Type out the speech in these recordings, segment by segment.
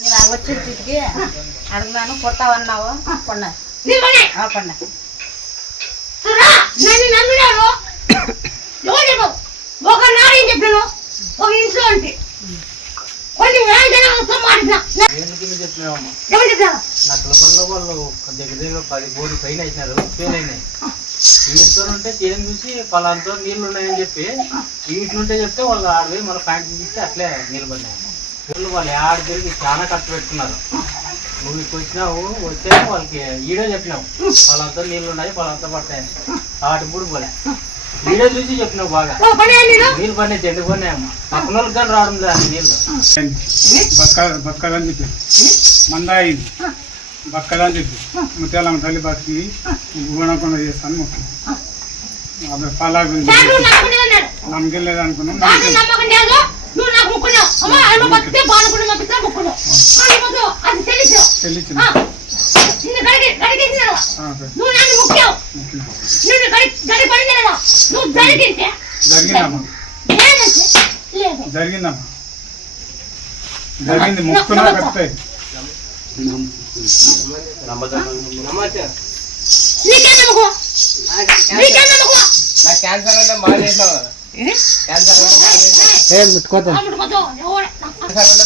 నేను వచ్చి చిటికి అడుగున్నాను కొట్టావన్నావు కొన్నా. నిలబడే. ఆ, కొన్నా. రా, నన్ను నమ్మినారు ఎవరు చెప్పు ఒక నాడు ఏం చెప్పాను? ఒక ఇంట్లో అంటే కొన్ని వేల జనాలతో మాట్లాడినా ఎందుకు చెప్పినామమ్మా ఎవరు చెప్పారు? నక్కల పనులు వాళ్ళు దగ్గర దగ్గర పది కోడి పైన వేసినారు ఫెయిల్ అయినాయి. వీటితో ఉంటే చేను చూసి పలాంతో నీళ్ళు ఉన్నాయని చెప్పి వీటి ఉంటే చెప్తే వాళ్ళు ఆడవి మన ప్యాంట్ తీస్తే అట్లే నిలబడినాయి వీళ్ళు వాళ్ళు ఆడ తిరిగి చాలా ఖర్చు పెట్టుకున్నారు. నువ్వు ఇక్కడ వచ్చినావు వస్తే వాళ్ళకి ఈడే చెప్పినావు. పలాంతో నీళ్ళు ఉన్నాయి పలాంతో పడతాయని. ఆటి కూడా పోలే. ఈడే చూసి చెప్పినావు బాగా. నీళ్ళు పడినాయి చెడ్డు పడినాయమ్మా పక్కన వాళ్ళకి కానీ రావడం లేదు నీళ్ళు. బక్క బక్కలని చెప్పి మందాయి బక్కలని చెప్పి ముత్యాలమ్మ తల్లి బతికి గుణకుండా చేస్తాను పలాగు నాకు నమ్మకం అన్నాడు నువ్వు నన్ను ముక్కావు మొక్కినా. నిన్ను గడి గడి పడింది కదా నువ్వు జరిగింటే జరిగిందమ్మా. జరిగిందమ్మా. జరిగింది. నమ్మకం నాకు క్యాన్సర్. అంటే కదా క్యాన్సర్ అంటే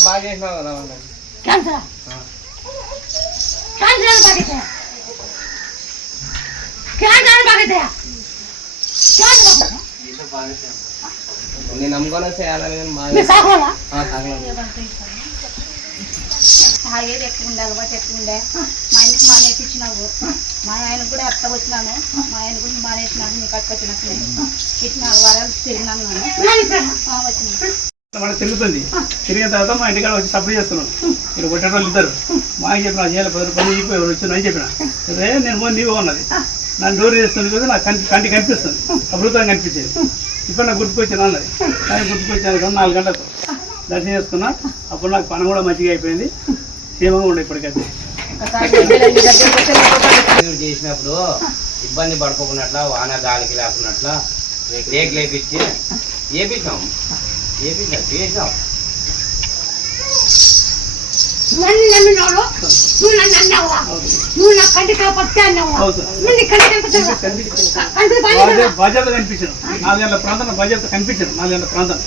బాగైతే క్యాన్సర్? నేను నమ్ముకొని చేయాలని. తాగేది ఎక్కువ ఎక్కువ ఉండే మా ఆయనకి మానేపించినావు మా ఆయన కూడా అత్త వచ్చినాను. మా ఆయన కూడా మానేసినాను నీకు అక్క వచ్చినట్లే ఇటు నాలుగు వారాలు తిరిగినాను నేను. వచ్చినాను. తిరుగుతుంది తిరిగిన తర్వాత మా ఇంటికాడ వచ్చి సప్లై చేస్తున్నాను ఇక్కడ కొట్టే వాళ్ళు ఇద్దరు. మా ఆయన చెప్పిన చేయాలి పది రూపాయలు ఇవ్వు ఎవరు వచ్చి అని చెప్పిన. రే నేను పోయి నీవో ఉన్నది. నన్ను డోర్ చేస్తుంది కదా నాకు కంటి కంటి కనిపిస్తుంది. అమృతంగా కనిపించేది. ఇప్పుడు నాకు గుర్తుకొచ్చాను అన్నది. కానీ గుర్తుకొచ్చాను కదా నాలుగు గంటలకు దర్శనం చేసుకున్నా అప్పుడు నాకు పని కూడా మంచిగా అయిపోయింది. క్షేమంగా ఉండే ఇప్పటికైతే. చేసినప్పుడు ఇబ్బంది పడుకోకున్నట్ల వాన గాలికి లేకున్నట్ల రేకు లేపించి ఏపించాం ఏపించాం చేసాం నన్ను నువ్వు నన్ను అన్నావా? నువ్వు నా అన్నావా. నువ్వు బాధ్యత కనిపించాను. నాలుగు గంటల ప్రాంతం బాధ్యత కనిపించాను. నాలుగు గంటల ప్రాంతం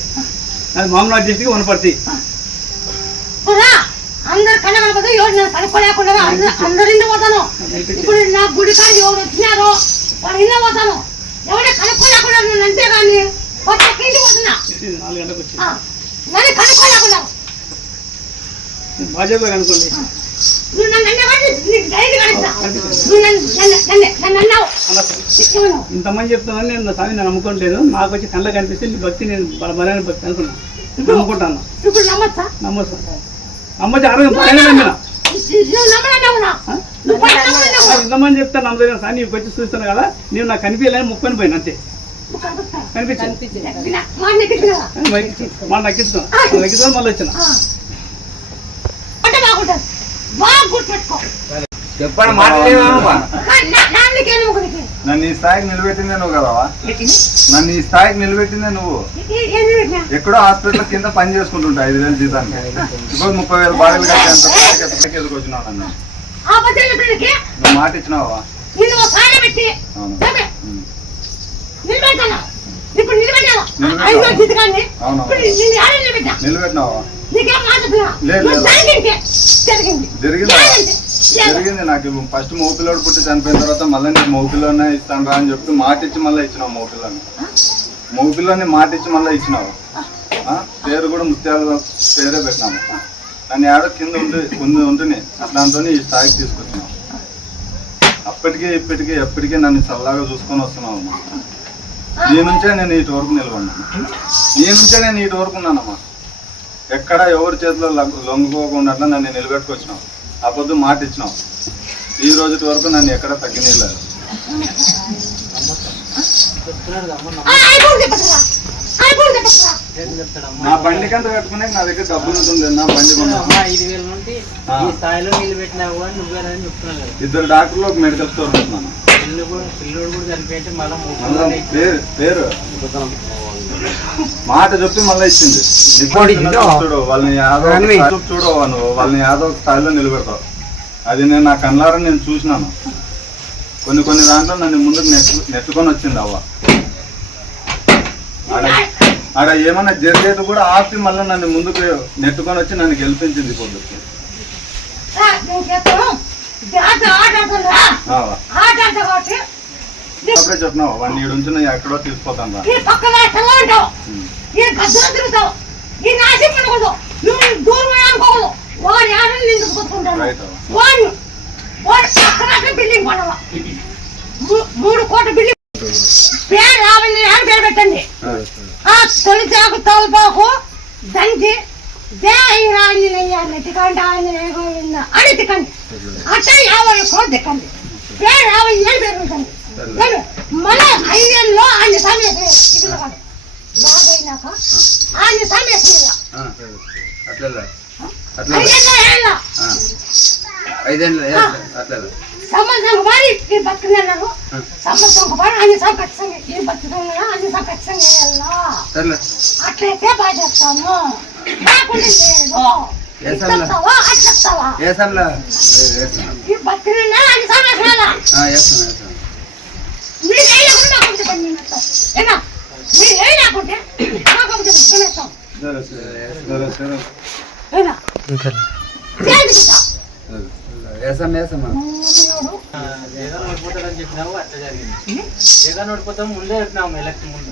అది మామూలు డిస్టిక్ వనపర్తి. అందరు కళ్ళ కనపడదు ఎవరు నేను కనుక్కోలేకుండా పోతాను. ఇప్పుడు నా గుడి కానీ ఎవరు వచ్చినారో వాళ్ళ ఇల్లు పోతాను. ఎవరు కనుక్కోలేకుండా నన్ను అంతే కానీ కొత్త ఇంటి పోతున్నా? ఇది వచ్చి నన్ను కనుక్కోలేకుండా. నువ్వు నన్ను అన్నవాడిని నీకు డైరీ కనిపిస్తా నువ్వు నన్ను నన్ను నన్ను నన్ను అన్నావు. ఏమన్నావు? ఇంతమంది చెప్తున్నాను నేను స్వామి నేను నమ్ముకోవట్లేదు నాకు వచ్చి కళ్ళ కనిపిస్తే నీ భక్తి నేను బల- బలమైన భక్తి అనుకున్నాను నమ్ముకుంటాను. నమ్మచ్చా? నమ్మొచ్చు. నమ్మిన నువ్వు నమ్మనన్నావునా నువ్వు పని నాకు ఇంతమంది చెప్తే నమ్మదగిన సార్ నీకు వచ్చి చూస్తాను కదా. నీవు నాకు కనిపించలేని ముక్కొని పోయిన అంతే. కనిపించింది మా అన్నకి కదా మళ్ళీ వచ్చిన. చెప్పండి నమ్మకం నన్ను ఈ స్థాయికి నిలబెట్టిందే నువ్వు కదవా? నన్ను ఈ స్థాయికి నిలబెట్టిందే నువ్వు? ఎక్కడో హాస్పిటల్ కింద పని చేసుకుంటుంటా ఐదు వేలు జీతానికి. ఇప్పుడు ముప్పై వేలు బాడీలు కట్టేంత ఎదుర్కొచ్చినావు నన్ను? నువ్వు మాట ఇచ్చినావా? నిలబెట్టినావా. జరిగింది. జరిగింది నాకు. ఫస్ట్ మౌపిల్లోడు పుట్టి చనిపోయిన తర్వాత మళ్ళీ నీకు మౌపిల్లోనే ఇస్తాను రా అని చెప్పి మాట ఇచ్చి మళ్ళీ ఇచ్చినావు మౌపిల్లోని మౌపిల్లోని మాట ఇచ్చి మళ్ళీ ఇచ్చినావు? పేరు కూడా ముత్యాల పేరే పెట్టినాము నన్ను ఏడో కింద ఉండి ఉంది ఉంటుంది అట్లాంటి ఈ స్థాయికి తీసుకొచ్చినావు. అప్పటికే ఇప్పటికీ ఎప్పటికీ నన్ను చల్లగా చూసుకొని వస్తున్నావు అమ్మా. నీ నుంచే నేను ఇటు వరకు నిలబడినాను నీ నుంచే నేను ఇటు వరకు ఉన్నానమ్మా. ఎక్కడ ఎవరి చేతిలో లొంగ- లొంగిపోకుండా నన్ను నిలబెట్టుకొచ్చినావు. ఆ పొద్దు మాట ఇచ్చినావు ఈ రోజు వరకు నన్ను ఎక్కడ తగ్గినలేదు నా బండి కంత కట్టుకునే నా దగ్గర డబ్బులు ఉంటుంది. నా బండి ఇద్దరు డాక్టర్లు ఒక మెడికల్ స్టోర్ ఉంటున్నాను పిల్లలు కూడా పిల్లోడు కూడా చనిపోయింటే మళ్ళీ మళ్ళా పేరు పేరు? మాట చెప్పి మళ్ళీ ఇచ్చింది. చూడు వాళ్ళని యాదవ్ చూపు చూడు నువ్వు వాళ్ళని యాదవ్ స్థాయిలో నిలబెడతావు. అది నేను నా కళ్ళారా నేను చూసినాను. కొన్ని కొన్ని దాంట్లో నన్ను ముందుకు నెట్టు నెట్టుకొని వచ్చింది అవ్వ. ఆడ ఏమన్నా జరిగేది కూడా ఆపి మళ్ళీ నన్ను ముందుకు నెట్టుకొని వచ్చి నన్ను గెలిపించింది పొద్దుకి ఆట ఆట. ఆట అప్పుడే చెప్పినావు ఈడు ఉంచి నేను ఎక్కడో తీసుకుపోతాను రా ఈ పక్కన ఎక్కడో ఉంటావు. ఈ గద్దలో తిరుగుతావు. ఈ నాశనం పడకూడదు నువ్వు దూరం అనుకోకూడదు వాడి కొట్టుకుంటాను రైట్ అవ్వ. వాడు వాడు అక్కడ బిల్డింగ్ పడవ. మూడు కోట్ల బిల్డింగ్. పేరు యాభై అని పేరు పెట్టండి? ఆ తొలి చాకు తలపాకు దంచి అని తిక్కండి. అట్లా యాభై కోట్లు తిక్కండి. పేరు యాభై ఏళ్ళు పేరు పెట్టండి? మళ్ళీ ఐదేళ్ళలో ఆయన కాదు బాగైనాక ఆయన సమేత ఆ, అట్లే సంబంధం వారి బతుకున్నారు సంబంధం వారి అన్ని ఖచ్చితంగా ఈ బతుకున్నా అన్ని సర్లే. అట్లయితే బాగా చేస్తాము లేకుండా లేదు ఇట్లస్తావా అట్లస్తావా వేసాంలా ఈ బతుకున్నా అన్ని మీరు వేయకుండా కొంచెం పని చేస్తాం ఏనా మీరు వేయలేకుంటే నాకు కొంచెం పని సరే సరే సరే ఏనా చేయించుకుంటా వేసాం వేసాం జగన్ ఓడిపోతాడని చెప్పినావు అట్లా జరిగింది. జగన్ ఓడిపోతాం ముందే చెప్పినాము ఎలక్షన్ ముందు.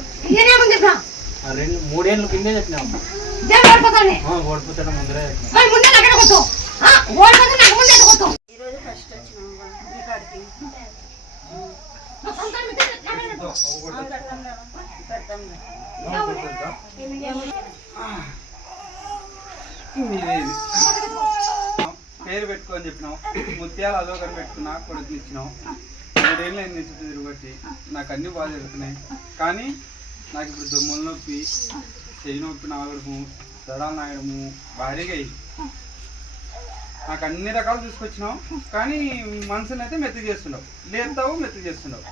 చెప్పినా? ఆ రెండు మూడేళ్ళ కిందే చెప్పినాము ఓడిపోతాడు ముందరే ముందే నాకు ముందే కొట్టు ఈరోజు ఫస్ట్ వచ్చినాము మీ కాడికి నా సొంతం మిత్రులు ఎక్కడ పెట్టు? పెడతాం పేరు పెట్టుకొని చెప్పినావు. ముత్యాలు అదొకటి పెట్టుకున్నా కొడుకు ఇచ్చినావు. మూడేళ్ళు అయింది చుట్టూ తిరుగుబట్టి. నాకు అన్ని బాగా జరుగుతున్నాయి. కానీ నాకు ఇప్పుడు దొమ్ముల నొప్పి చెయ్యి నొప్పి నాగడము దడాలు నాగడము భారీగా అయ్యి. నాకు అన్ని రకాలు తీసుకొచ్చినావు కానీ మనసుని అయితే మెత్త చేస్తున్నావు. లేతావు మెత్త చేస్తున్నావు.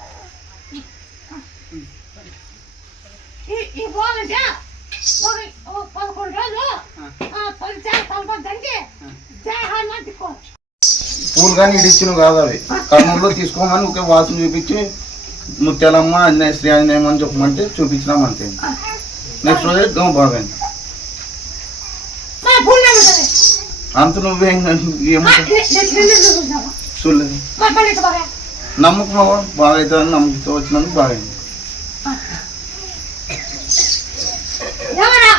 ఈ ఈ పోవాలంటే ఒక ఒక పదకొండు రోజులు. ఆ. తొలి చేత తలపద్దంటే జయ హనుమాన్ తిక్కో పూలు కానీ ఇడిచ్చిన కాదు అవి. కర్నూలులో తీసుకోమని ఒకే వాసన చూపించి ముత్యాలమ్మ అన్నయ్య శ్రీ ఆంజనేయం అని చెప్పమంటే చూపించినాం అంతే. నెక్స్ట్ రోజే దోమ బాగైంది. నా పుణ్యం ఉంటుంది అంత నువ్వేం ఏమో చూసినావా చూడలేదు. మా పల్లెట బాగా. నమ్మకం బాగా అవుతుందని నమ్మకంతో వచ్చినందుకు బాగైంది ఎవరా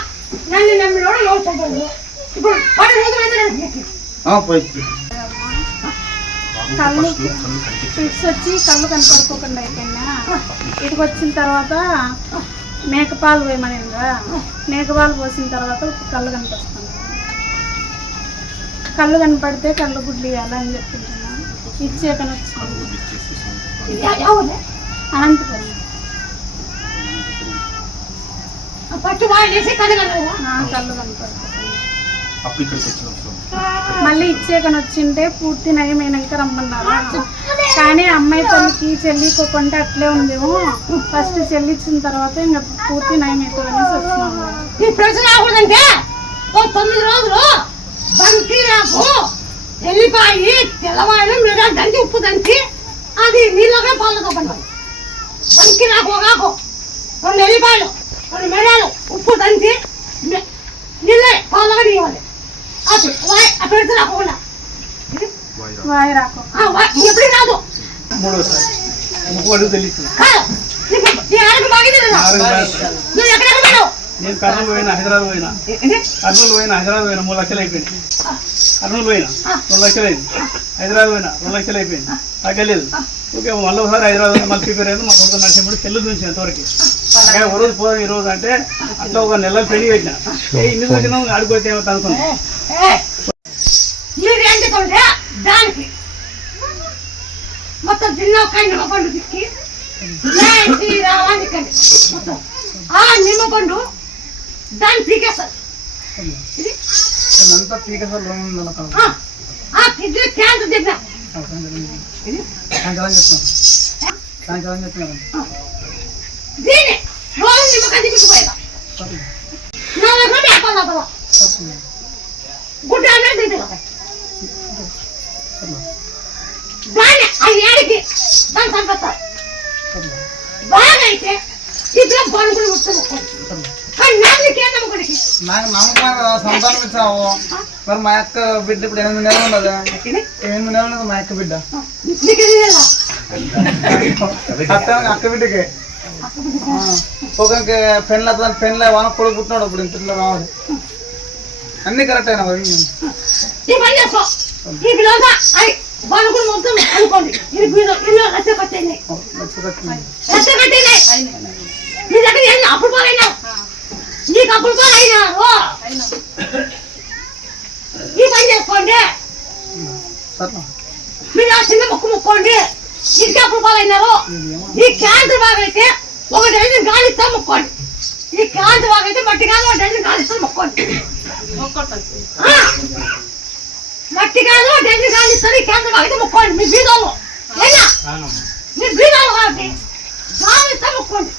నన్ను నమ్మినోడు ఎవరు చెప్పలేదు ఇప్పుడు పది రోజులు అయితే నాకు ఆ, పోయి. కళ్ళు ఫిట్స్ వచ్చి కళ్ళు కనపడుకోకుండా అయిపోయినా. ఇటుకు వచ్చిన తర్వాత మేకపాలు పోయమనిగా మేకపాలు పోసిన తర్వాత కళ్ళు కనిపిస్తుంది కళ్ళు కనపడితే కళ్ళు గుడ్లు ఇవ్వాలని చెప్తుంటున్నాను ఇచ్చేకని వచ్చింది ఎవరు అనంతపురం. పట్టు బాగా చేసి కడగలరా నా కళ్ళు కనపడుతుంది అప్పుడు ఇక్కడికి వచ్చినాం మళ్ళీ ఇచ్చేకని వచ్చింటే పూర్తి నయమైనాక రమ్మన్నారు. కానీ అమ్మాయి తల్లికి చెల్లికోకుంటే అట్లే ఉందేమో ఫస్ట్ చెల్లిచ్చిన తర్వాత ఇంకా పూర్తి నయమవుతుందనేసి వచ్చినాము ఈ ప్రశ్న రాకూడదంటే ఓ తొమ్మిది రోజులు బంకి రాకు ఎల్లిపాయి తెల్లవాయలు మీరు దంచి ఉప్పు దంచి అది నీళ్ళగా పాలతో పండాలి బంకి రాకు ఒక ఆకు. రెండు ఎల్లిపాయలు రెండు మిరియాలు ఉప్పు దంచి నీళ్ళే పాలగా ఇవ్వాలి. అది వాయ్ ఆ పెడితే రాకుండా వాయి రాకు. ఎప్పుడు రాదు. మూడోసారి. ముక్కు అడుగు నువ్వు పోయినావు నేను కర్నూలు పోయినా హైదరాబాద్ పోయినా. కర్నూలు పోయినా హైదరాబాద్ పోయినా మూడు లక్షలు అయిపోయింది కర్నూలు పోయినా రెండు లక్షలు అయింది హైదరాబాద్ పోయినా రెండు లక్షలు అయిపోయింది తగ్గలేదు. ఓకే మళ్ళీ ఒకసారి హైదరాబాద్ మళ్ళీ ప్రిపేర్ అయింది మా కొడుకు నడిచినప్పుడు సెల్లు చూసి ఎంతవరకు అక్కడ ఒక రోజు పోదాం ఈ రోజు అంటే అట్లా ఒక నెలలు పెళ్ళి పెట్టిన. ఇన్ని వచ్చినా ఆడిపోతే ఏమో అనుకున్నాను దానికి. మొత్తం నిమ్మకాయ నిమ్మపండు తిక్కి. శ్రీరామానికండి మొత్తం. ఆ నిమ్మపండు దాన్ని పీకేస్తారు. క్యాన్సర్ సాయంకాలం చెప్తున్నాను సాయంకాలం చెప్తున్నాను దీన్ని రోజు నిమ్మకాయ తిప్పిపోయారు నా దగ్గర చెప్పాలి లోపల గుడ్డ అనేది తింటే దాన్ని ఆ ఏడికి దాన్ని చంపేస్తారు బాగా అయితే ఇద్దరు పనుకుని ముట్టుకోండి కానీ నాన్నకి ఏం నమ్మకడికి నాకు నమ్మకం కదా సంతానం ఇచ్చావు మరి మా అక్క బిడ్డ ఇప్పుడు ఎనిమిది నెలలు ఉన్నదా ఎనిమిది నెలలు ఉన్నది మా అక్క బిడ్డ నీకు తెలియదా అత్త అక్క బిడ్డకి ఒక పెళ్ళ పెళ్ళ వాన కొడుకు పుట్టినాడు ఇప్పుడు ఇంట్లో రావాలి. అన్ని కరెక్ట్ అయినా మరి. అప్పుడు పోయినా నీకు అప్పుడు పోయినా ఈ పని చేసుకోండి. మీరు ఆ చిన్న మొక్కు మొక్కోండి. ఇంటికి అప్పుడు పాలైనారు. ఈ క్యాన్సర్ బాగైతే ఒక డజన్ గాలి ఇస్తాం మొక్కోండి. ఈ కాంతి వాగైతే మట్టి కాదు ఒక డజన్ గాలి ఇస్తాం మొక్కోండి. మట్టి కాదు ఒక డజన్ గాలి ఇస్తారు ఈ కాంతి వాగైతే మొక్కోండి. మీ బీదోళ్ళు. మీ బీదోళ్ళు కాబట్టి గాలి ఇస్తాం మొక్కోండి.